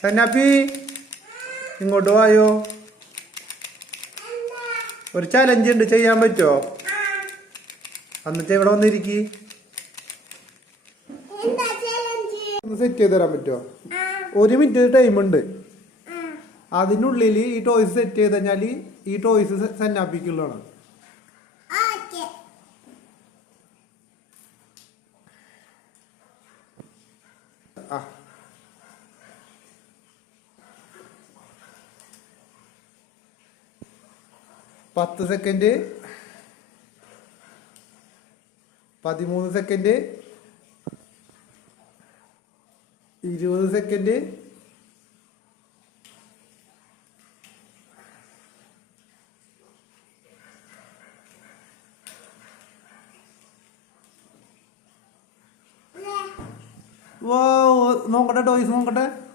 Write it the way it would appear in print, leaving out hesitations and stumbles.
സന്നാപ്പി ഇങ്ങോട്ട് വായോ. ഒരു ചലഞ്ച് ഉണ്ട്, ചെയ്യാൻ പറ്റുമോ? എന്നിട്ട് ഇവിടെ വന്നിരിക്കി. ഒന്ന് സെറ്റ് ചെയ്ത് തരാൻ പറ്റുമോ? 1 മിനിറ്റ് ടൈം ഉണ്ട്. അതിനുള്ളിൽ ഈ ടോയ്സ് സെറ്റ് ചെയ്ത് കഴിഞ്ഞാൽ ഈ ടോയ്സ് സന്നാപ്പിക്കുള്ളതാണ്. ആ 10 സെക്കൻഡ്, 13 സെക്കൻഡ്, 20 സെക്കൻഡ്, 哇，我弄个这东西，弄个这。